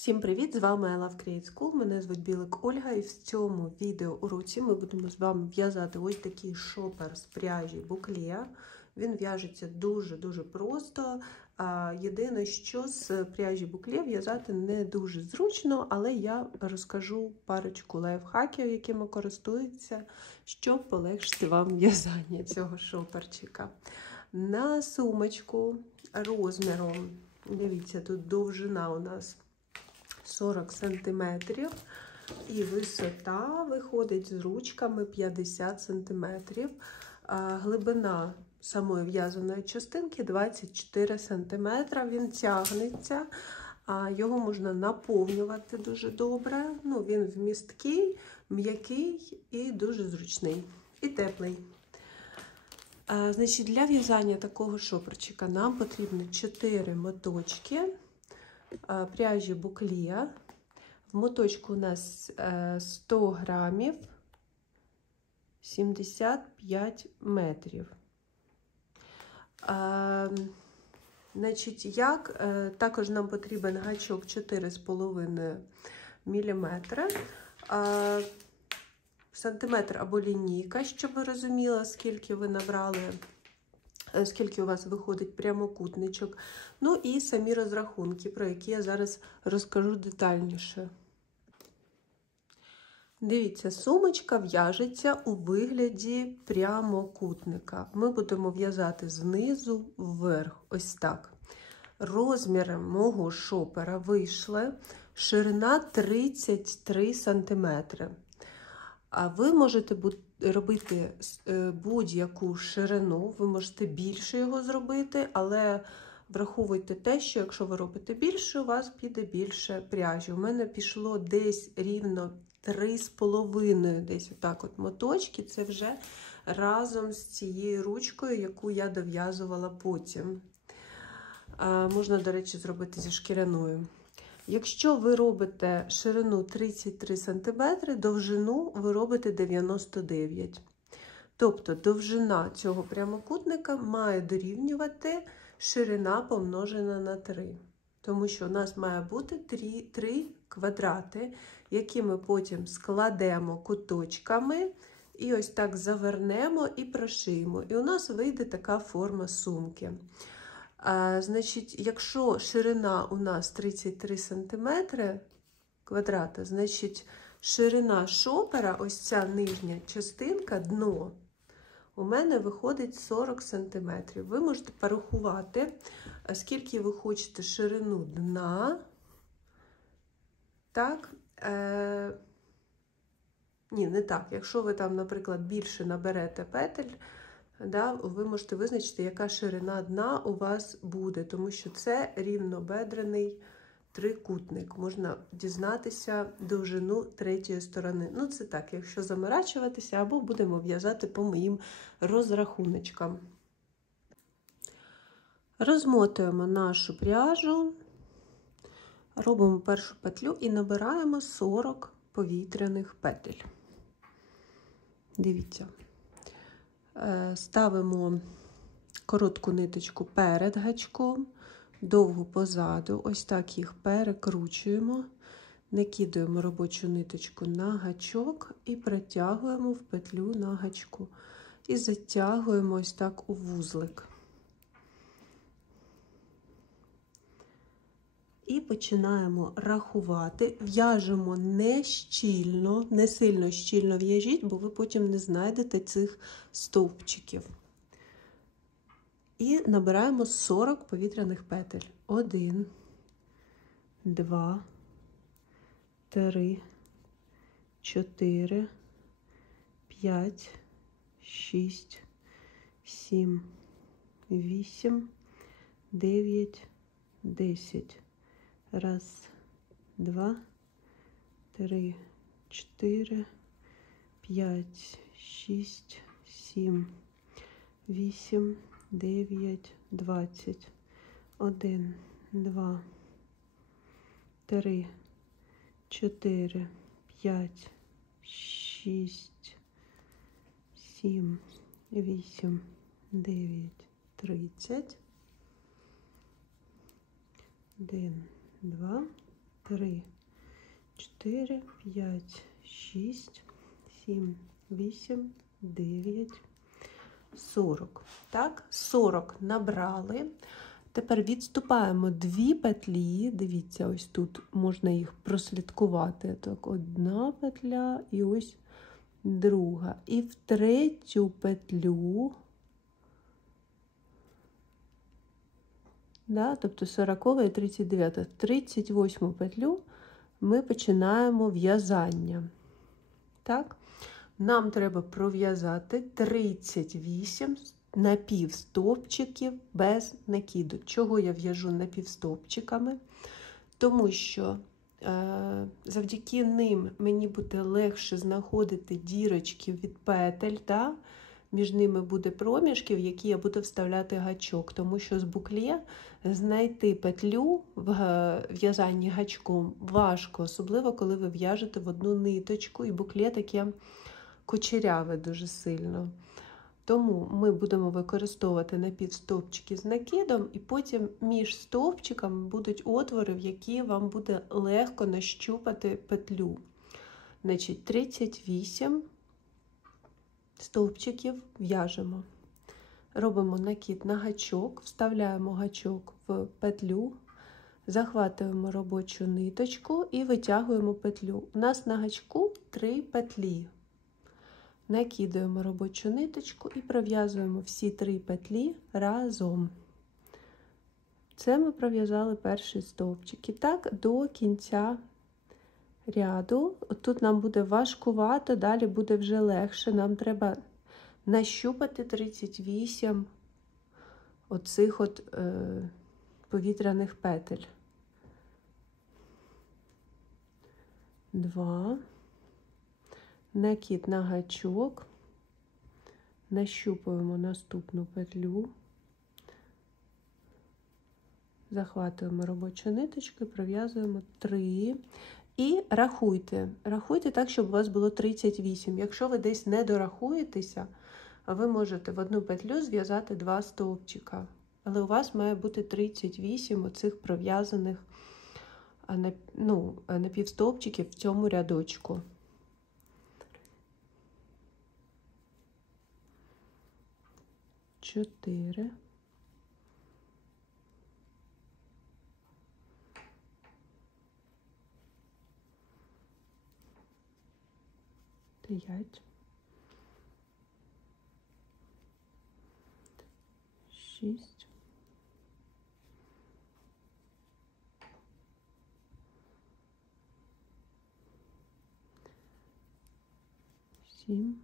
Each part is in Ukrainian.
Всім привіт! З вами I Love Create School, мене звуть Білик Ольга, і в цьому відеоуроці ми будемо з вами в'язати ось такий шопер з пряжі Букле. Він в'яжеться дуже-дуже просто. Єдине, що з пряжі Букле в'язати не дуже зручно, але я розкажу парочку лайфхаків, якими користуються, щоб полегшити вам в'язання цього шоперчика. На сумочку розміром, дивіться, тут довжина у нас 40 см, і висота виходить з ручками 50 см. Глибина самої в'язаної частинки 24 см. Він тягнеться, його можна наповнювати дуже добре. Він вмісткий, м'який і дуже зручний. І теплий. Значить, для в'язання такого шоперчика нам потрібно 4 моточки пряжі Букле. В моточку у нас 100 грамів, 75 метрів. Значить, також нам потрібен гачок 4,5 мм, сантиметр або лінійка, щоб ви розуміли, скільки ви набрали, скільки у вас виходить прямокутничок. Ну і самі розрахунки, про які я зараз розкажу детальніше. Дивіться, сумочка в'яжеться у вигляді прямокутника. Ми будемо в'язати знизу вверх, ось так. Розміри мого шопера вийшли, ширина 33 см. А ви можете робити будь-яку ширину, ви можете більше його зробити, але враховуйте те, що якщо ви робите більше, у вас піде більше пряжі. У мене пішло десь рівно 3,5 десь отак от моточки, це вже разом з цією ручкою, яку я дов'язувала потім. Можна, до речі, зробити зі шкіряною. Якщо ви робите ширину 33 см, довжину ви робите 99. Тобто довжина цього прямокутника має дорівнювати ширина помножена на 3. Тому що у нас має бути 3 квадрати, які ми потім складемо куточками і ось так завернемо і прошиємо. І у нас вийде така форма сумки. Значить, якщо ширина у нас 33 см квадрата, значить ширина шопера, ось ця нижня частинка, дно, у мене виходить 40 см. Ви можете порахувати, скільки ви хочете ширину дна. Так, ні, не так. Якщо ви там, наприклад, більше наберете петель, ви можете визначити, яка ширина дна у вас буде, тому що це рівнобедрений трикутник. Можна дізнатися довжину третьої сторони. Ну, це так, якщо заморачуватися, або будемо в'язати по моїм розрахуночкам. Розмотуємо нашу пряжу, робимо першу петлю і набираємо 40 повітряних петель. Дивіться. Ставимо коротку ниточку перед гачком, довгу позаду, ось так їх перекручуємо, накидуємо робочу ниточку на гачок і протягуємо в петлю на гачку. І затягуємо ось так у вузлик. І починаємо рахувати, в'яжемо не щільно, не сильно щільно в'яжіть, бо ви потім не знайдете цих стовпчиків. І набираємо 40 повітряних петель. 1, 2, 3, 4, 5, 6, 7, 8, 9, 10. Раз, 2, 3, 4, 5, 6, 7, 8, 9, 20. 1, 2, 3, 4, 5, 6, 7, 8, 9, 30. 1, 2, 3, 4, 5, 6, 7, 8, 9, 40. Так, 40 набрали. Тепер відступаємо 2 петлі. Дивіться, ось тут можна їх прослідкувати. Так, одна петля і ось друга. І в третю петлю, да, тобто 40 і 39, в 38 петлю ми починаємо в'язання. Так, нам треба пров'язати 38 напівстовпчиків без накиду. Чого я в'яжу напівстовпчиками? Тому що завдяки ним мені буде легше знаходити дірочки від петель, да? Між ними буде проміжки, в які я буду вставляти гачок, тому що з букле знайти петлю в в'язанні гачком важко, особливо коли ви в'яжете в одну ниточку, і букле таке кучеряве дуже сильно. Тому ми будемо використовувати напівстовпчики з накидом, і потім між стовпчиками будуть отвори, в які вам буде легко нащупати петлю. Значить, 38 стовпчиків в'яжемо. Робимо накид на гачок, вставляємо гачок в петлю, захватуємо робочу ниточку і витягуємо петлю. У нас на гачку 3 петлі. Накидаємо робочу ниточку і пров'язуємо всі 3 петлі разом. Це ми пров'язали перший стовпчик. І так до кінця ряду. Тут нам буде важкувато, далі буде вже легше. Нам треба нащупати 38 оцих повітряних петель. 2. Накид на гачок, нащупуємо наступну петлю, захватуємо робочу ниточку, пров'язуємо 3 і рахуйте. Рахуйте так, щоб у вас було 38. Якщо ви десь не дорахуєтеся, ви можете в одну петлю зв'язати 2 стовпчика, але у вас має бути 38 оцих пров'язаних напівстовпчиків в цьому рядочку. 4, 5, 6, 7,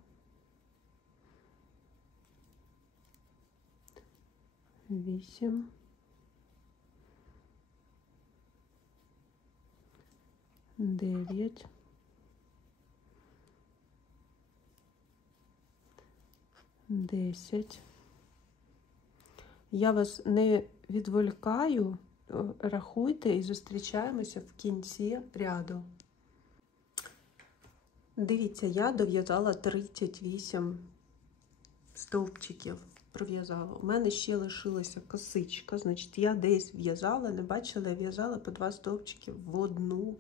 8, 9, 10. Я вас не відволікаю, рахуйте і зустрічаємося в кінці ряду. Дивіться, я дов'язала 38 стовпчиків. Пров'язала. У мене ще лишилася косичка, значить, я десь в'язала, не бачила, я в'язала по 2 стовпчики в одну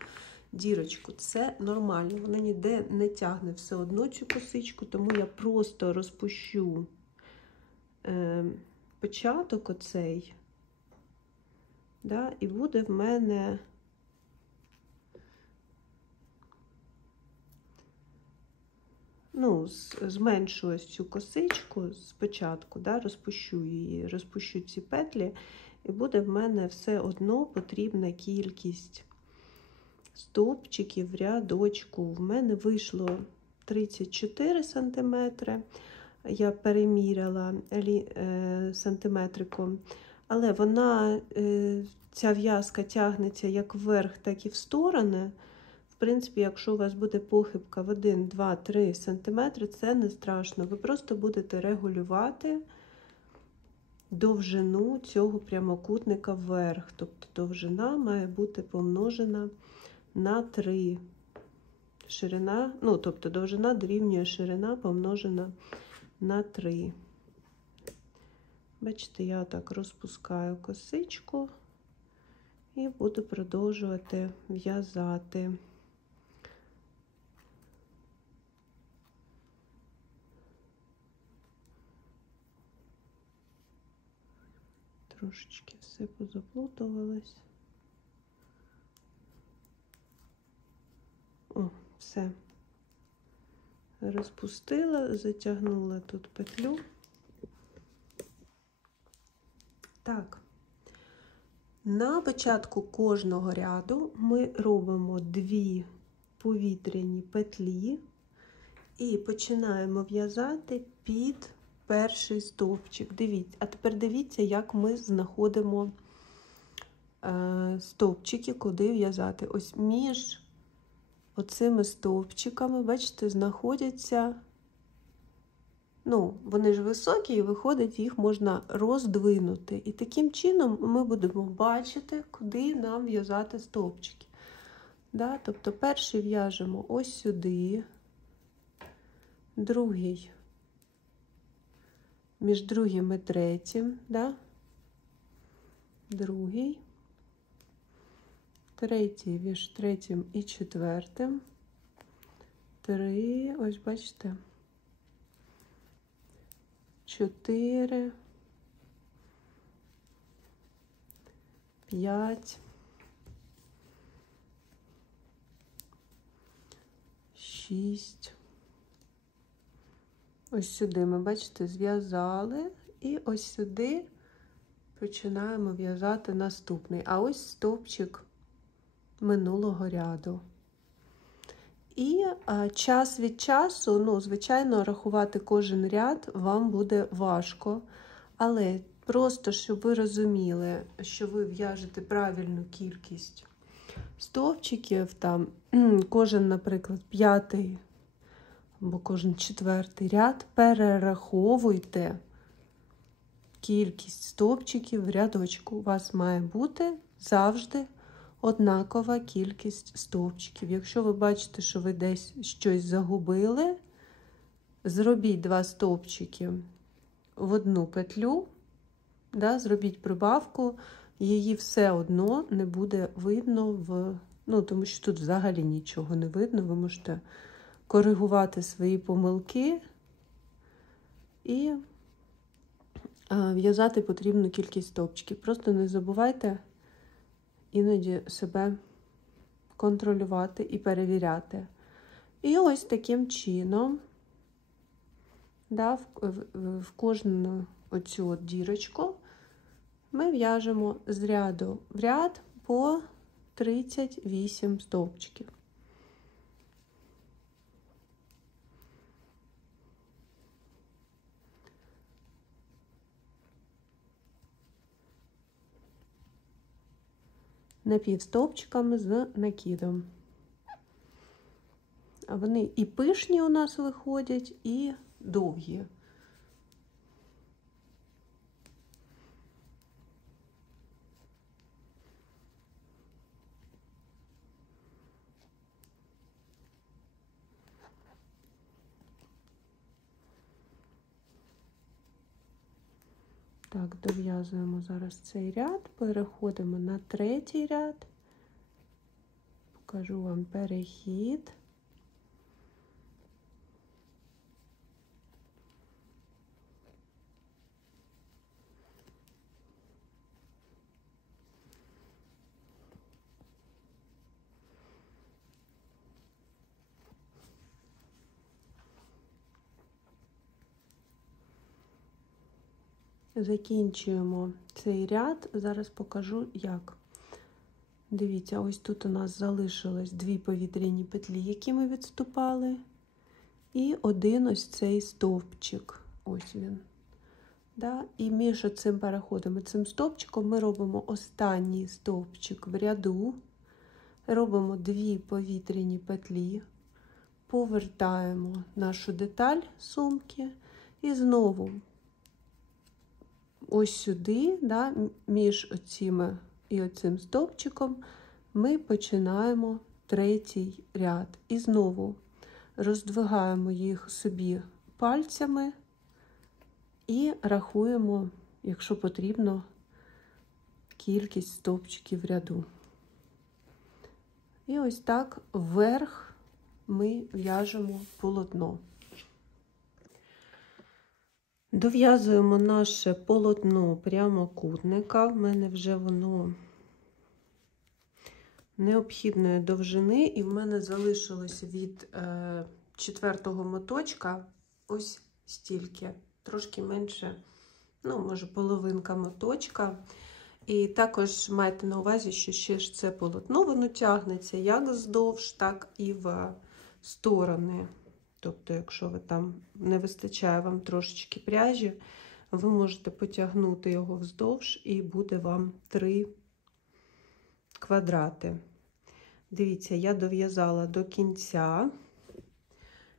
дірочку. Це нормально, воно ніде не тягне все одно цю косичку, тому я просто розпущу початок оцей, да, і буде в мене зменшу ось цю косичку спочатку, да, розпущу її, розпущу ці петлі, і буде в мене все одно потрібна кількість стовпчиків в рядочку. В мене вийшло 34 см, я переміряла сантиметриком, але вона, ця в'язка тягнеться як вверх, так і в сторони. В принципі, якщо у вас буде похибка в 1, 2, 3 см, це не страшно. Ви просто будете регулювати довжину цього прямокутника вверх. Тобто довжина має бути помножена на 3. Ширина, тобто довжина дорівнює ширина помножена на 3. Бачите, я так розпускаю косичку І буду продовжувати в'язати. Трошечки все позаплутувалось. О, все. Розпустила, затягнула тут петлю. Так. На початку кожного ряду ми робимо 2 повітряні петлі і починаємо в'язати під перший стовпчик. Дивіться, а тепер дивіться, як ми знаходимо стовпчики, куди в'язати. Ось між оцими стовпчиками, бачите, знаходяться, вони ж високі, і виходить, їх можна роздвинути. І таким чином ми будемо бачити, куди нам в'язати стовпчики. Да? Тобто перший в'яжемо ось сюди, другий між другим і третім, да? Другий, третій між третім і четвертим, 3, ось бачите, 4, 5, 6. Ось сюди ми, бачите, зв'язали, і ось сюди починаємо в'язати наступний. А ось стовпчик минулого ряду. І час від часу, звичайно, рахувати кожен ряд вам буде важко, але просто, щоб ви розуміли, що ви в'яжете правильну кількість стовпчиків, там, кожен, наприклад, 5-й або кожен 4-й ряд, перераховуйте кількість стовпчиків в рядочку. У вас має бути завжди однакова кількість стовпчиків. Якщо ви бачите, що ви десь щось загубили, зробіть 2 стовпчики в одну петлю, да, зробіть прибавку, її все одно не буде видно, тому що тут взагалі нічого не видно, ви можете коригувати свої помилки і в'язати потрібну кількість стовпчиків. Просто не забувайте іноді себе контролювати і перевіряти. І ось таким чином, да, в кожну оцю от дірочку ми в'яжемо з ряду в ряд по 38 стовпчиків. Напівстовпчиками з накидом. А вони і пишні у нас виходять, і довгі. Так, дов'язуємо зараз цей ряд, переходимо на 3-й ряд. Покажу вам перехід. Закінчуємо цей ряд, зараз покажу як. Дивіться, ось тут у нас залишилось 2 повітряні петлі, які ми відступали, і один ось цей стовпчик, ось він. Да? І між цим переходом і цим стовпчиком ми робимо останній стовпчик в ряду, робимо 2 повітряні петлі, повертаємо нашу деталь сумки і знову ось сюди, да, між оціми і оцим стовпчиком ми починаємо 3-й ряд. І знову роздвигаємо їх собі пальцями і рахуємо, якщо потрібно, кількість стовпчиків в ряду. І ось так вверх ми в'яжемо полотно. Дов'язуємо наше полотно прямокутника. В мене вже воно необхідної довжини, і в мене залишилось від 4-го моточка ось стільки, трошки менше, ну, може, половинка моточка. І також майте на увазі, що ще ж це полотно, воно тягнеться як вздовж, так і в сторони. Тобто, якщо ви там не вистачає вам трошечки пряжі, ви можете потягнути його вздовж, і буде вам 3 квадрати. Дивіться, я дов'язала до кінця.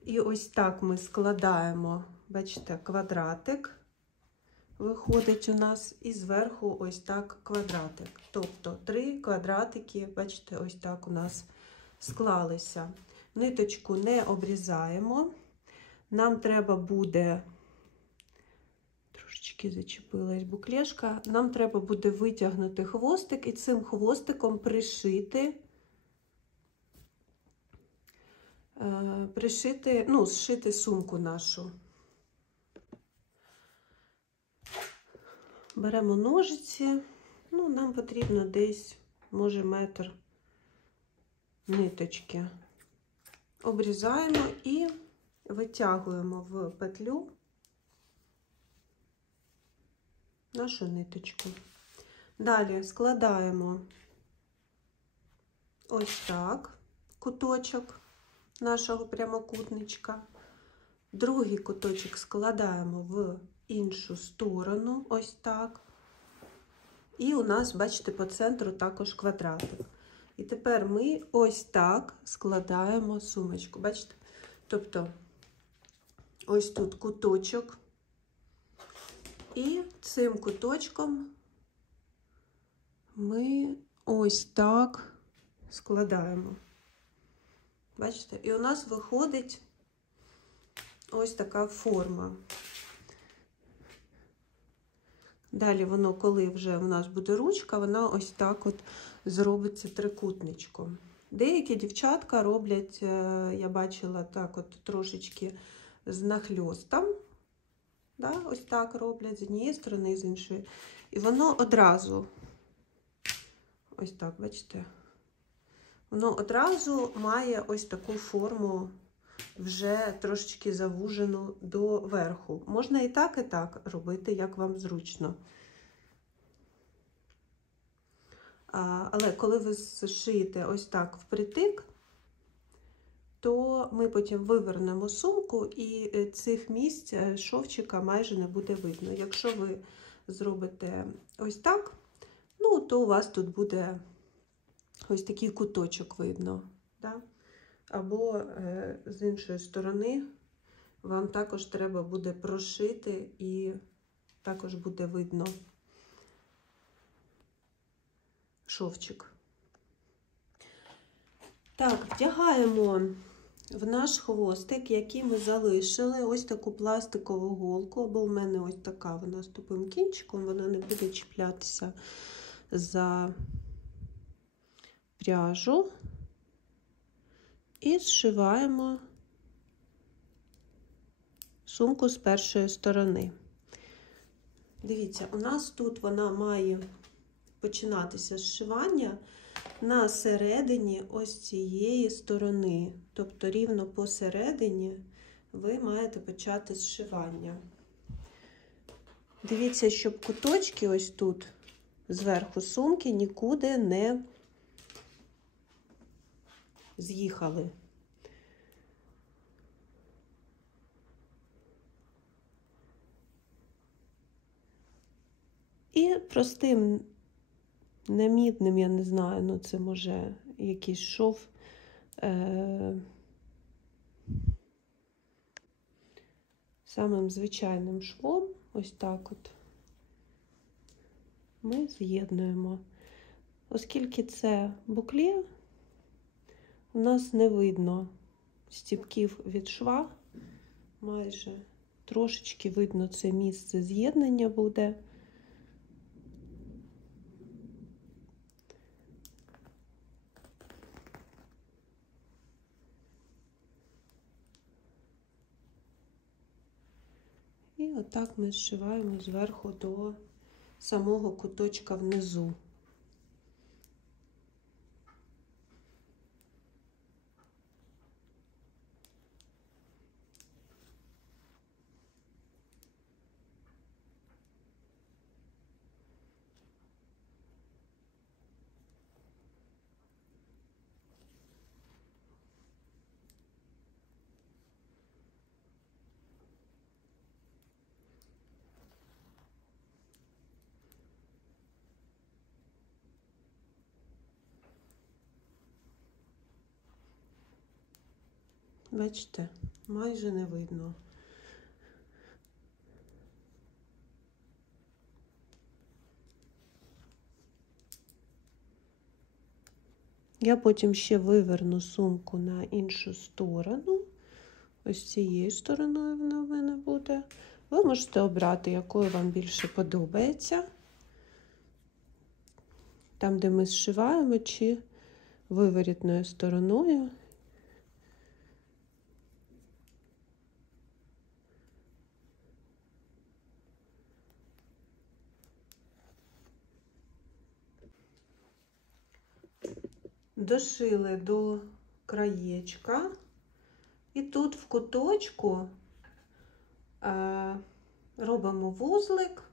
І ось так ми складаємо, бачите, квадратик виходить у нас, і зверху ось так квадратик. Тобто 3 квадратики, бачите, ось так у нас склалися. Ниточку не обрізаємо. Нам треба буде, трошечки зачепилась буклешка, нам треба буде витягнути хвостик і цим хвостиком зшити сумку нашу. Беремо ножиці, ну, нам потрібно десь, може, метр ниточки. Обрізаємо і витягуємо в петлю нашу ниточку. Далі складаємо ось так куточок нашого прямокутничка. Другий куточок складаємо в іншу сторону, ось так. І у нас, бачите, по центру також квадратик. І тепер ми ось так складаємо сумочку, бачите? Тобто, ось тут куточок, і цим куточком ми ось так складаємо. Бачите? І у нас виходить ось така форма. Далі воно, коли вже у нас буде ручка, вона ось так от зробиться трикутничком. Деякі дівчатка роблять, я бачила, так от трошечки з нахльостом. Да? Ось так роблять з однієї сторони і з іншої. І воно одразу, ось так, бачите, воно одразу має ось таку форму, вже трошечки завужену до верху. Можна і так робити, як вам зручно. Але коли ви зшиєте ось так впритик, то ми потім вивернемо сумку, і цих місць шовчика майже не буде видно. Якщо ви зробите ось так, ну, то у вас тут буде ось такий куточок видно. Да? Або з іншої сторони вам також треба буде прошити, і також буде видно шовчик. Так, вдягаємо в наш хвостик, який ми залишили, ось таку пластикову голку, або в мене ось така вона з тупим кінчиком, вона не буде чіплятися за пряжу. І зшиваємо сумку з першої сторони. Дивіться, у нас тут вона має починатися зшивання на середині ось цієї сторони. Тобто рівно посередині ви маєте почати зшивання. Дивіться, щоб куточки ось тут зверху сумки нікуди не з'їхали. І простим намітним, я не знаю, ну це може якийсь шов, самим звичайним швом, ось так от, ми з'єднуємо. Оскільки це букле, у нас не видно стіпків від шва, майже трошечки видно це місце з'єднання буде. отак ми зшиваємо зверху до самого куточка внизу. Бачите, майже не видно. Я потім ще виверну сумку на іншу сторону. Ось цією стороною вона в мене буде. Ви можете обрати, якою вам більше подобається. Там, де ми зшиваємо, чи виворітною стороною. Дошили до краєчка. І тут в куточку робимо вузлик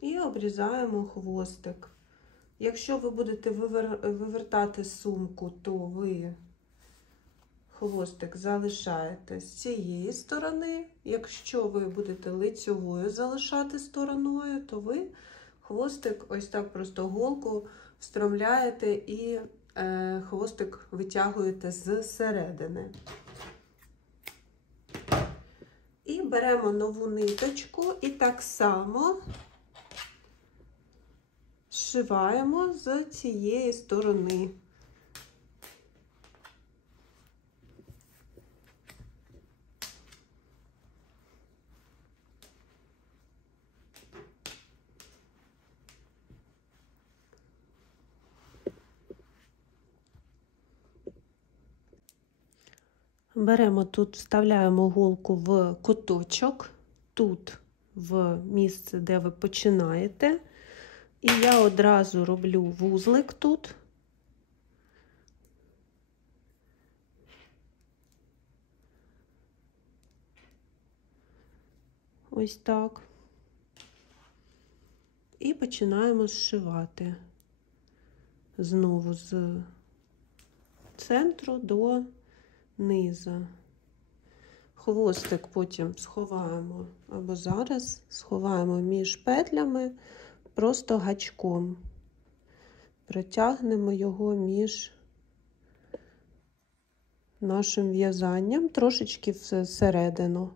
і обрізаємо хвостик. Якщо ви будете вивертати сумку, то ви хвостик залишаєте з цієї сторони. Якщо ви будете лицьовою залишати стороною, то ви хвостик ось так просто голку встромляєте і хвостик витягуєте з середини. І беремо нову ниточку і так само зшиваємо з цієї сторони. Беремо тут, вставляємо голку в куточок, тут в місце, де ви починаєте. І я одразу роблю вузлик тут. Ось так. І починаємо зшивати. Знову з центру до низа. Хвостик потім сховаємо, або зараз сховаємо між петлями, просто гачком. Протягнемо його між нашим в'язанням, трошечки всередину.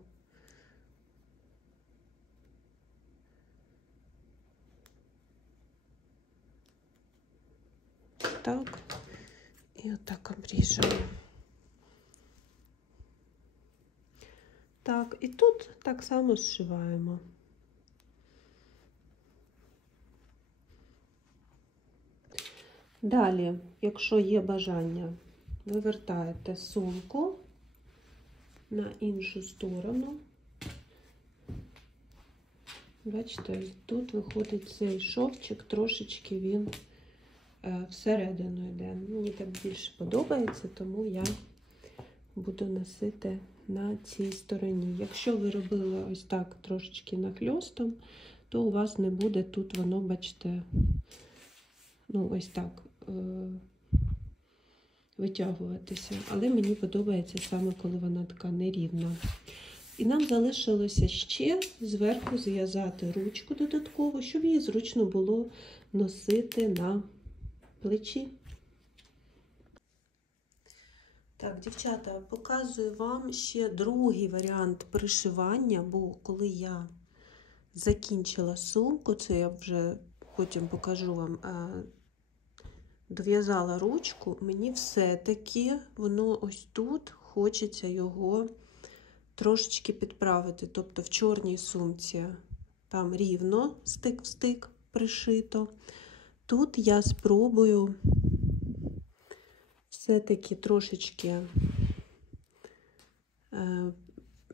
Так, і отак обріжемо. Так, і тут так само зшиваємо. Далі, якщо є бажання, вивертаєте сумку на іншу сторону. Бачите, тут виходить цей шовчик, трошечки він всередину йде. Мені так більше подобається, тому я буду носити на цій стороні. Якщо ви робили ось так трошечки нахльостом, то у вас не буде тут воно, бачите, ну ось так витягуватися. Але мені подобається саме, коли вона така нерівна. І нам залишилося ще зверху зв'язати ручку додатково, щоб її зручно було носити на плечі. Так, дівчата, показую вам ще другий варіант пришивання, бо коли я закінчила сумку, це я вже потім покажу вам, дов'язала ручку, мені все-таки воно ось тут хочеться його трошечки підправити. Тобто в чорній сумці там рівно стик в стик пришито. Тут я спробую все-таки трошечки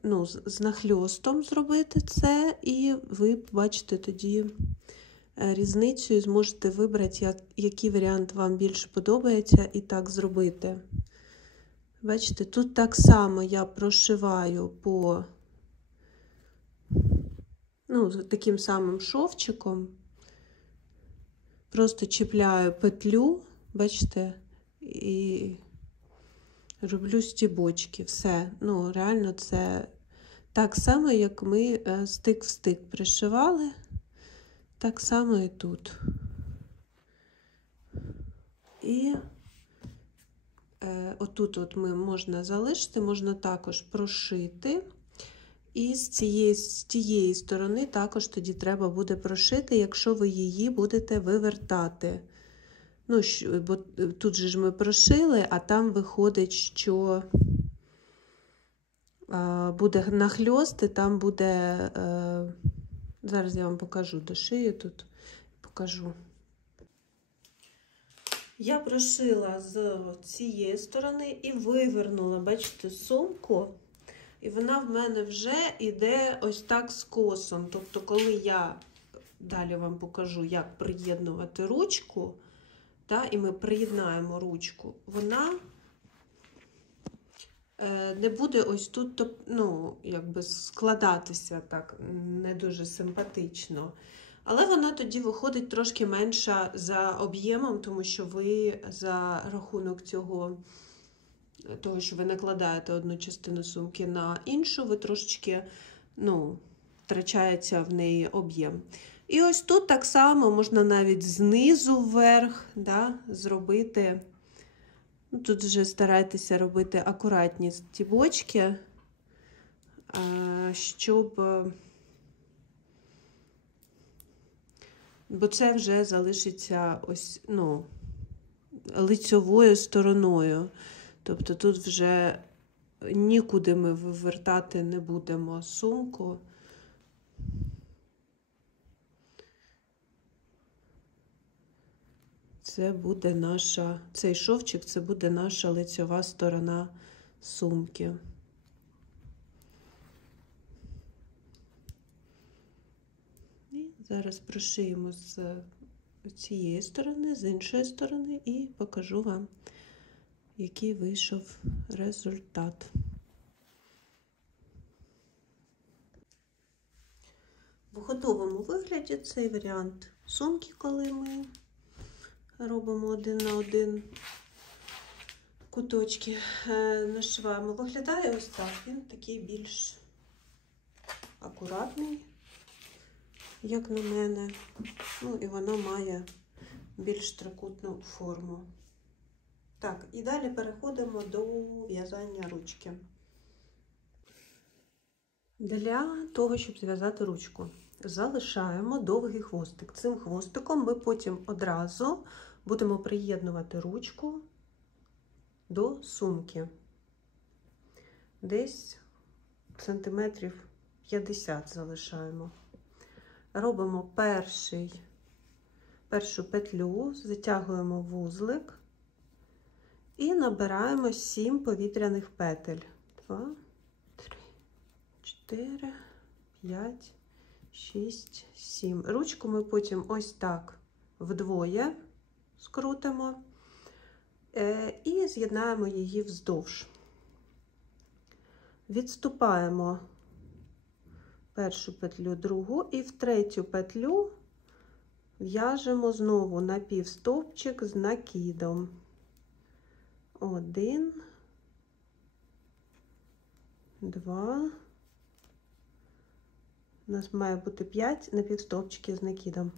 ну, з нахльостом зробити це, і ви побачите тоді різницю і зможете вибрати, який варіант вам більше подобається, і так зробити. Бачите, тут так само я прошиваю по, ну, таким самим шовчиком. Просто чіпляю петлю, бачите, і роблю стібочки. Все. Ну, реально це так само, як ми стик в стик пришивали, так само і тут. І отут от ми можна залишити, можна також прошити. І з тієї сторони також тоді треба буде прошити, якщо ви її будете вивертати. Ну, бо тут же ж ми прошили, а там виходить, що буде нахльости, там буде, зараз я вам покажу, дошию тут, покажу. Я прошила з цієї сторони і вивернула, бачите, сумку. І вона в мене вже йде ось так з косом. Тобто, коли я далі вам покажу, як приєднувати ручку, і ми приєднаємо ручку, вона не буде ось тут, ну, якби складатися так не дуже симпатично. Але вона тоді виходить трошки менша за об'ємом, тому що ви за рахунок того, що ви накладаєте одну частину сумки на іншу, ви трошечки, ну, втрачається в неї об'єм. І ось тут так само можна навіть знизу вверх, зробити. Тут вже старайтеся робити акуратні стібочки, щоб, бо це вже залишиться ось, ну, лицьовою стороною. Тобто тут вже нікуди ми вивертати не будемо сумку. Це буде цей шовчик, це буде наша лицьова сторона сумки. І зараз прошиємо з цієї сторони, з іншої сторони, і покажу вам, який вийшов результат. В готовому вигляді цей варіант сумки, коли ми робимо один на один куточки, нашиваємо. Виглядає ось так. Він такий більш акуратний, як на мене. Ну, і вона має більш трикутну форму. Так, і далі переходимо до в'язання ручки. Для того, щоб зв'язати ручку, залишаємо довгий хвостик. Цим хвостиком ми потім одразу будемо приєднувати ручку до сумки. Десь сантиметрів 50 залишаємо. Робимо першу петлю, затягуємо вузлик і набираємо 7 повітряних петель. 2, 3, 4, 5, 6, 7. Ручку ми потім ось так вдвоє скрутимо і з'єднаємо її вздовж. Відступаємо першу петлю, другу, і в третю петлю в'яжемо знову напівстовпчик з накидом. 1, 2, у нас має бути 5 напівстовпчиків з накидом.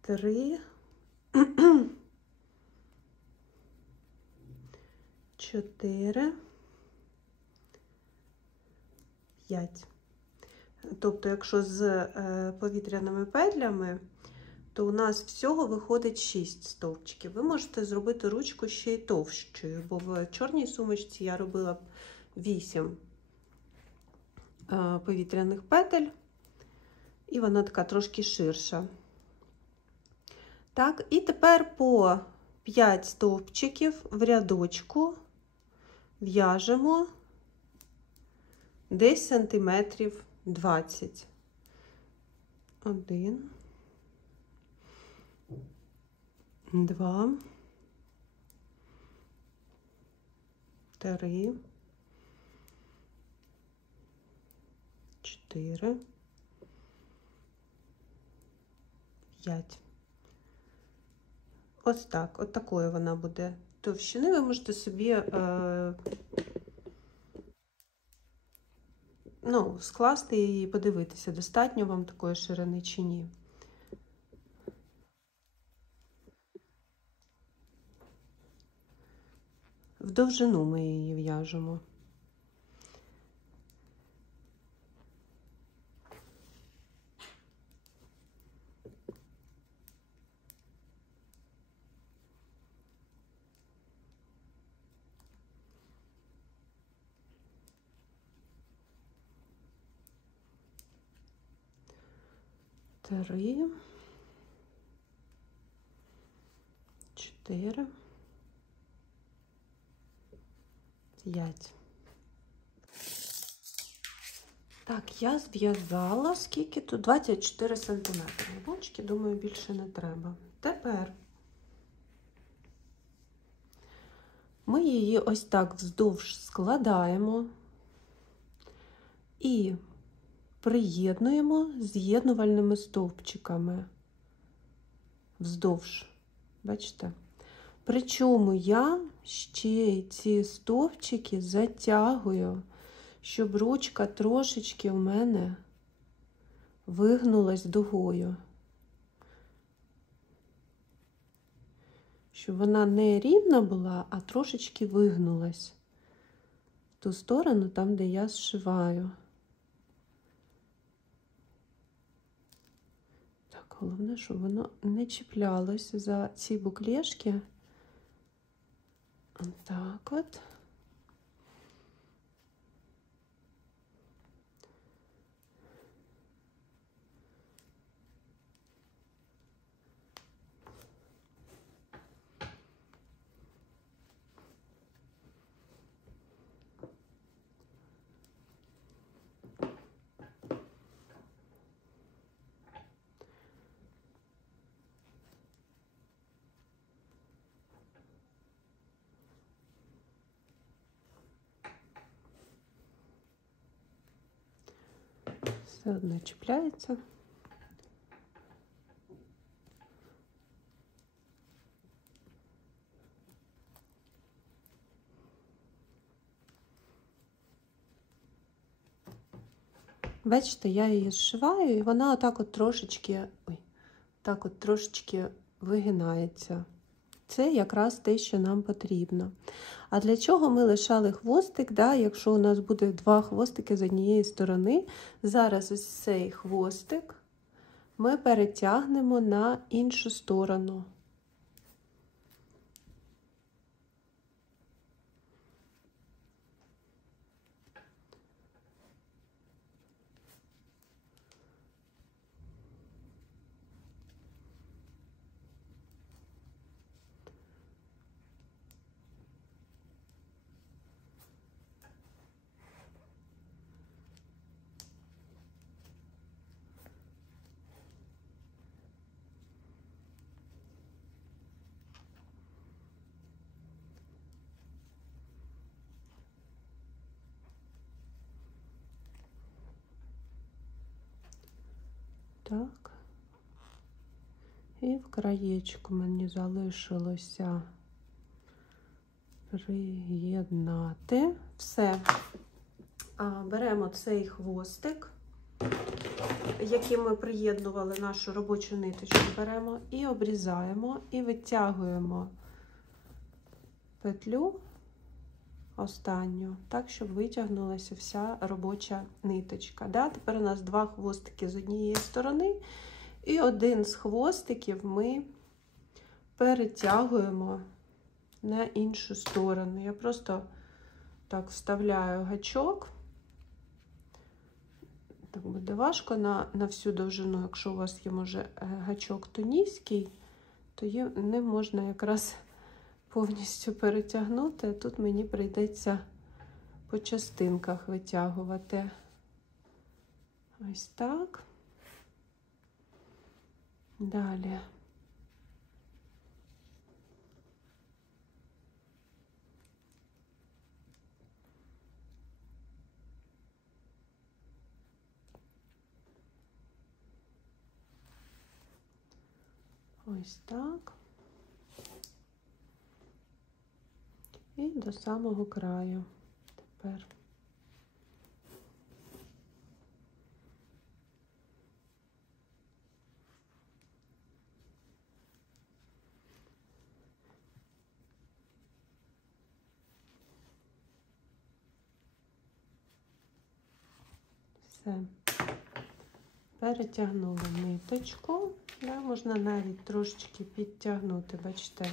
3, 4, 5. Тобто, якщо з повітряними петлями, то у нас всього виходить 6 стовпчиків. Ви можете зробити ручку ще й товщою, бо в чорній сумочці я робила 8 повітряних петель, і вона така трошки ширша. Так, і тепер по 5 стовпчиків в рядочку в'яжемо десь сантиметрів 20. 1, 2, 3, 4, 5. Ось так. От такої вона буде товщини. Ви можете собі скласти її і подивитися, достатньо вам такої ширини чи ні. В довжину ми її в'яжемо. Три, 4, 5. Так, я зв'язала, скільки тут? 24 сантиметри. Бачки, думаю, більше не треба. Тепер ми її ось так вздовж складаємо і приєднуємо з'єднувальними стовпчиками вздовж. Бачите? Причому я ще ці стовпчики затягую, щоб ручка трошечки у мене вигнулась дугою. Щоб вона не рівна була, а трошечки вигнулась в ту сторону, там, де я зшиваю. Так, головне, щоб воно не чіплялося за ці буклешки. Так от. Все одно чіпляється. Бачите, я її зшиваю, і вона отак от трошечки, так от трошечки вигинається. Це якраз те, що нам потрібно. А для чого ми лишали хвостик, якщо у нас буде два хвостики з однієї сторони, зараз ось цей хвостик ми перетягнемо на іншу сторону. Так. І в краєчку мені залишилося приєднати. Все. Беремо цей хвостик, яким ми приєднували нашу робочу ниточку, беремо і обрізаємо, і витягуємо петлю останню, так, щоб витягнулася вся робоча ниточка. Тепер у нас два хвостики з однієї сторони, і один з хвостиків ми перетягуємо на іншу сторону. Я просто так вставляю гачок. Так буде важко на всю довжину. Якщо у вас є, може, гачок тонізький, то ним можна якраз повністю перетягнути. Тут мені прийдеться по частинках витягувати. Ось так. Далі. Ось так. І до самого краю тепер. Все. Перетягнули ниточку. Да, можна навіть трошечки підтягнути, бачите,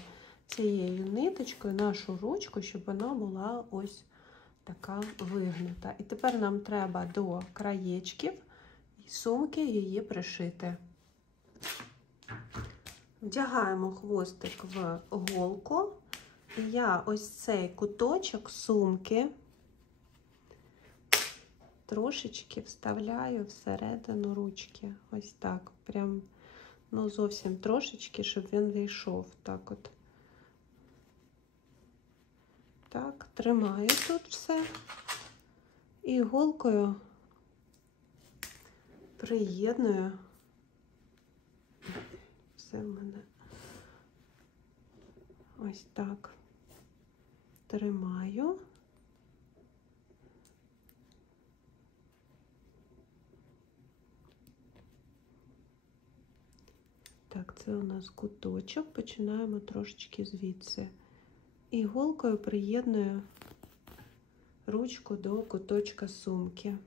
цією ниточкою нашу ручку, щоб вона була ось така вигнута. І тепер нам треба до краєчків сумки її пришити. Вдягаємо хвостик в голку. І я ось цей куточок сумки трошечки вставляю всередину ручки. Ось так. Прям, ну, зовсім трошечки, щоб він війшов. Так от. Так, тримаю тут все. І голкою приєдную. Все в мене ось так. Тримаю. Так, це у нас куточок. Починаємо трошечки звідси. І голкою приєдную ручку до куточка сумки.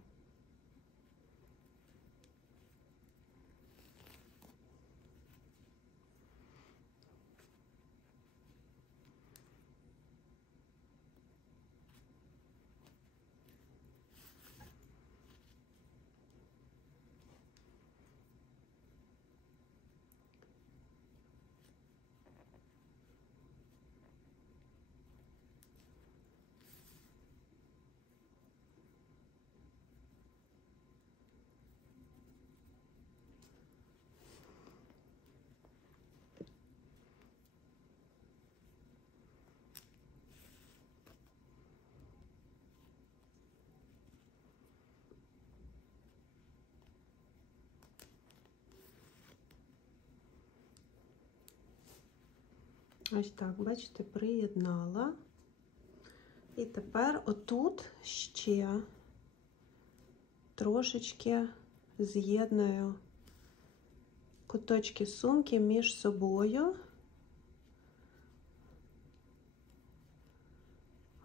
Ось так, бачите, приєднала. І тепер отут ще трошечки з'єдную куточки сумки між собою.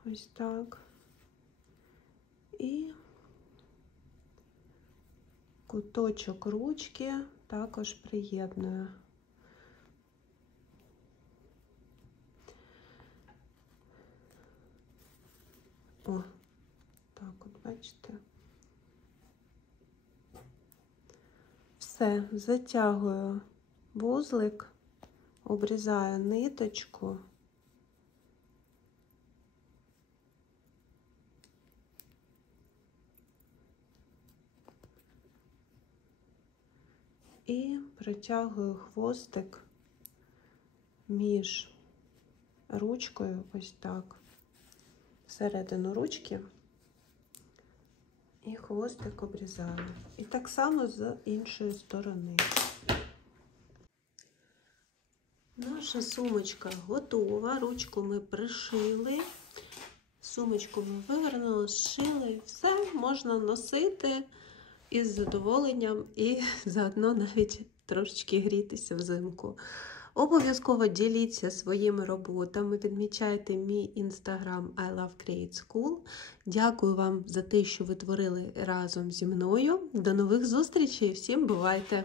Ось так. І куточок ручки також приєдную. О, так от, бачите. Все, затягую вузлик, обрізаю ниточку. І протягую хвостик між ручкою, ось так, всередину ручки, і хвостик обрізаю. І так само з іншої сторони. Наша сумочка готова, ручку ми пришили, сумочку ми вивернули, зшили, і все, можна носити із задоволенням і заодно навіть трошечки грітися взимку. Обов'язково діліться своїми роботами, відмічайте мій інстаграм I Love Create School. Дякую вам за те, що ви творили разом зі мною. До нових зустрічей, всім бувайте!